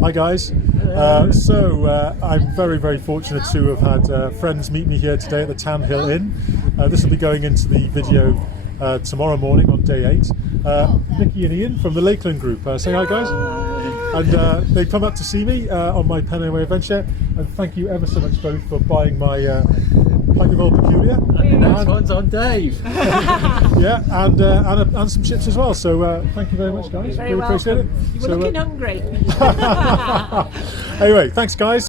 Hi guys. I'm very fortunate to have had friends meet me here today at the Tan Hill Inn. This will be going into the video tomorrow morning on day 8. Nikki and Ian from the Lakeland group. Say hi guys. And they come up to see me on my Pennine Way adventure, and thank you ever so much both for buying my pint of Old Peculier. And the next one's on Dave. Yeah, and some chips as well. So thank you very much, guys. Very really appreciate it. You were looking hungry. Anyway, thanks, guys.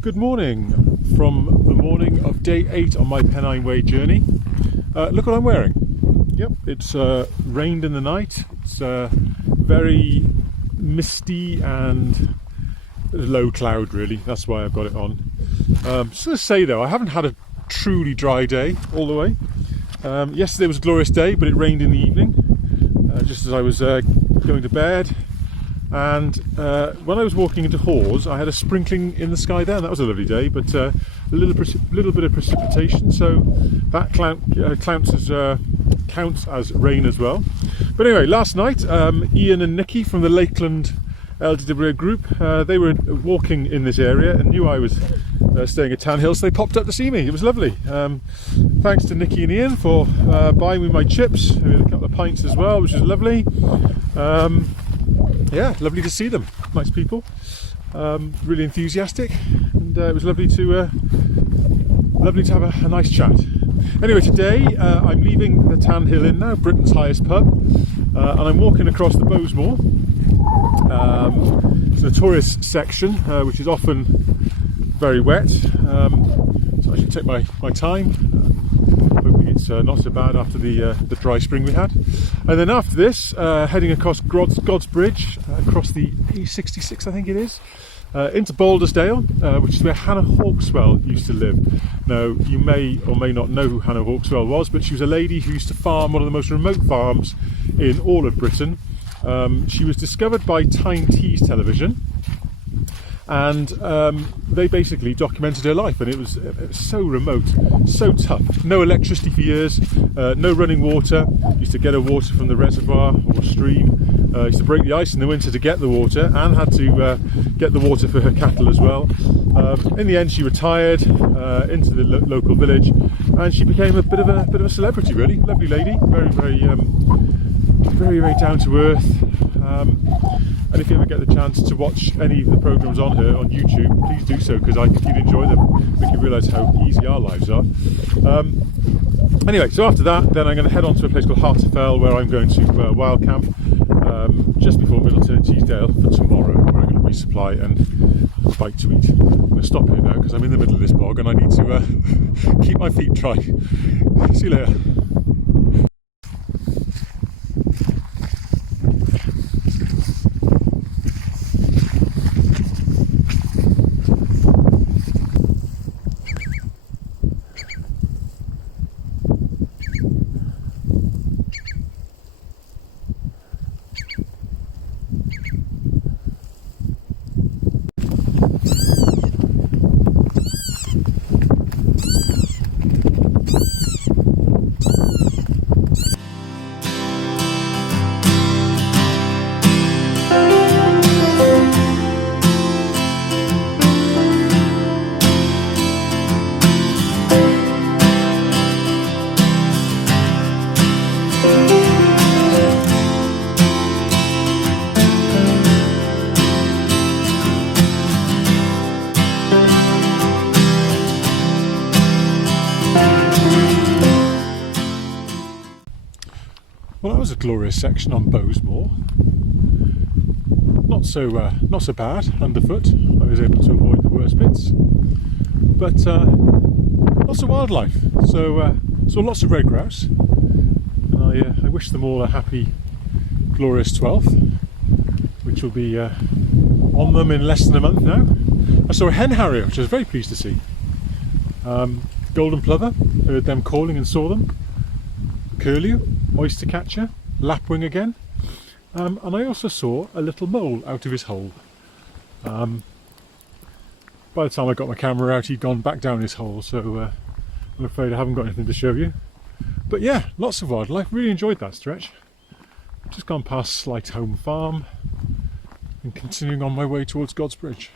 Good morning from the morning of day 8 on my Pennine Way journey. Look what I'm wearing. Yep, it's rained in the night. It's very misty and low cloud, really. That's why I've got it on. Just to say though, I haven't had a truly dry day all the way. Yesterday was a glorious day, but it rained in the evening, just as I was going to bed. And when I was walking into Hawes, I had a sprinkling in the sky there. That was a lovely day, but a little bit of precipitation, so that counts as rain as well. But anyway, last night, Ian and Nikki from the Lakeland LDW group, they were walking in this area and knew I was staying at Tan Hill, so they popped up to see me. It was lovely. Thanks to Nikki and Ian for buying me my chips. We had a couple of pints as well, which was lovely. Yeah, lovely to see them. Nice people, really enthusiastic, and it was lovely to have a nice chat. Anyway, today I'm leaving the Tan Hill Inn now, Britain's highest pub, and I'm walking across the Moor. It's the tourist section, which is often very wet, so I should take my time. Hoping it's not so bad after the dry spring we had. And then after this, heading across God's Bridge, across the A66 I think it is, into Baldersdale, which is where Hannah Hawkswell used to live. Now, you may or may not know who Hannah Hawkswell was, but she was a lady who used to farm one of the most remote farms in all of Britain. She was discovered by Tyne Tees television, and they basically documented her life, and it was so remote, so tough. No electricity for years, no running water. Used to get her water from the reservoir or stream. Used to break the ice in the winter to get the water, and had to get the water for her cattle as well. In the end, she retired into the local village, and she became a bit of a celebrity. Really lovely lady, very down to earth. And if you ever get the chance to watch any of the programmes on her on YouTube, please do so, because I think you'd enjoy them. Make you realise how easy our lives are. Anyway, so after that, then I'm going to head on to a place called Hartefell, where I'm going to wild camp just before Middleton and Teesdale for tomorrow, where I'm going to resupply and bite to eat. I'm going to stop here now because I'm in the middle of this bog and I need to keep my feet dry. See you later. Well, that was a glorious section on Moor. Not so bad underfoot. I was able to avoid the worst bits, but lots of wildlife. So lots of red grouse, and I wish them all a happy, glorious 12th, which will be on them in less than a month now. I saw a hen harrier, which I was very pleased to see. Golden plover, heard them calling and saw them. Curlew, oyster catcher, lapwing again, and I also saw a little mole out of his hole. by the time I got my camera out, he'd gone back down his hole, so I'm afraid I haven't got anything to show you. But yeah, lots of wildlife. Really enjoyed that stretch. Just gone past Slight Home Farm and continuing on my way towards Godsbridge.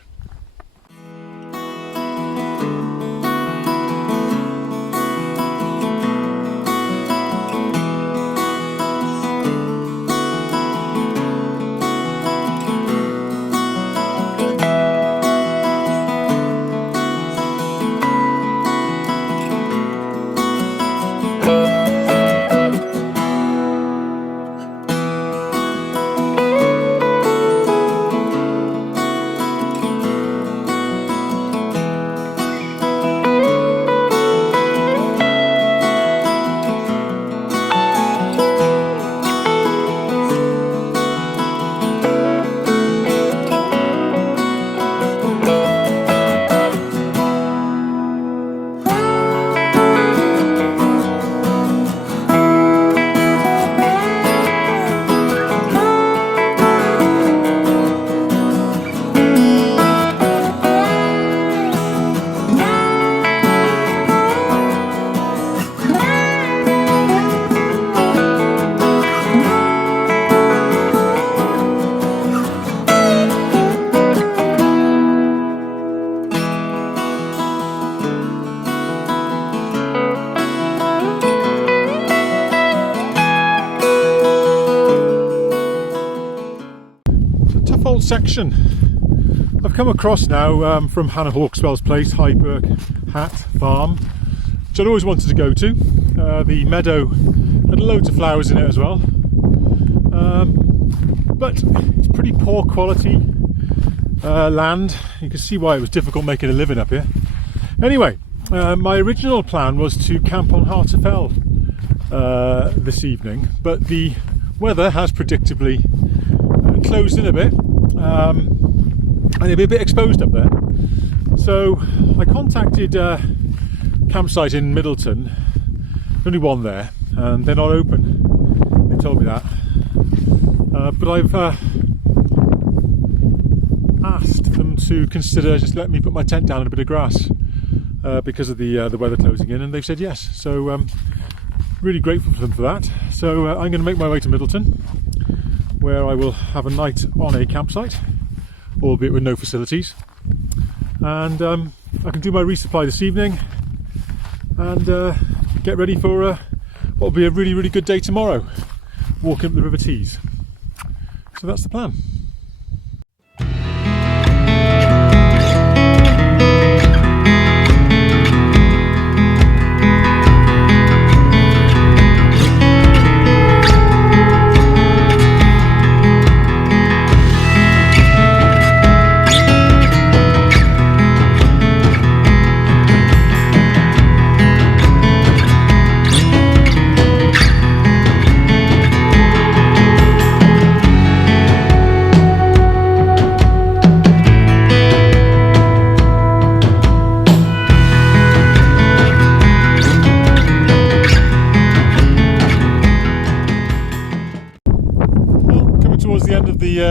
Section I've come across now from Hannah Hawkswell's place, High Burke Hat Farm, which I'd always wanted to go to. The meadow had loads of flowers in it as well, but it's pretty poor quality land. You can see why it was difficult making a living up here. Anyway, my original plan was to camp on Heart of Fell this evening, but the weather has predictably closed in a bit. And it'll be a bit exposed up there. So I contacted a campsite in Middleton, only one there, and they're not open. They told me that. But I've asked them to consider just letting me put my tent down in a bit of grass because of the weather closing in, and they've said yes. So really grateful for them for that. So I'm going to make my way to Middleton, where I will have a night on a campsite, albeit with no facilities, and I can do my resupply this evening and get ready for what will be a really good day tomorrow, walking up the River Tees. So that's the plan.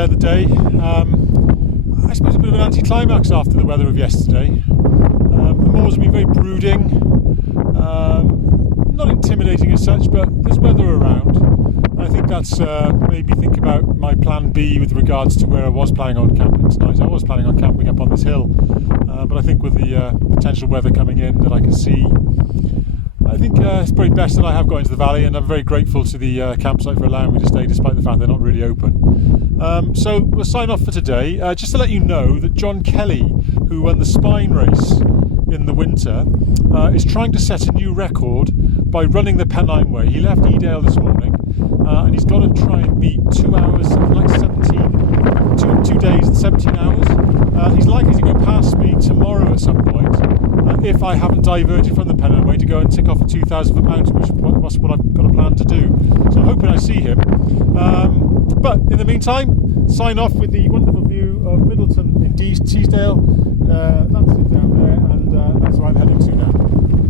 The day. I suppose a bit of an anticlimax after the weather of yesterday. The moors have been very brooding, not intimidating as such, but there's weather around. I think that's made me think about my plan B with regards to where I was planning on camping tonight. I was planning on camping up on this hill, but I think with the potential weather coming in that I can see, I think it's probably best that I have got into the valley, and I'm very grateful to the campsite for allowing me to stay despite the fact they're not really open. So we'll sign off for today. Just to let you know that John Kelly, who won the Spine race in the winter, is trying to set a new record by running the Pennine Way. He left Teesdale this morning, and he's got to try and beat 2 hours, something like 2 days and 17 hours. He's likely to go past me tomorrow at some point, if I haven't diverted from the Pennine Way to go and tick off a 2,000 foot mountain, which is what I've got a plan to do. So I'm hoping I see him. But in the meantime, sign off with the wonderful view of Middleton in Teesdale. That's it down there, and that's where I'm heading to now.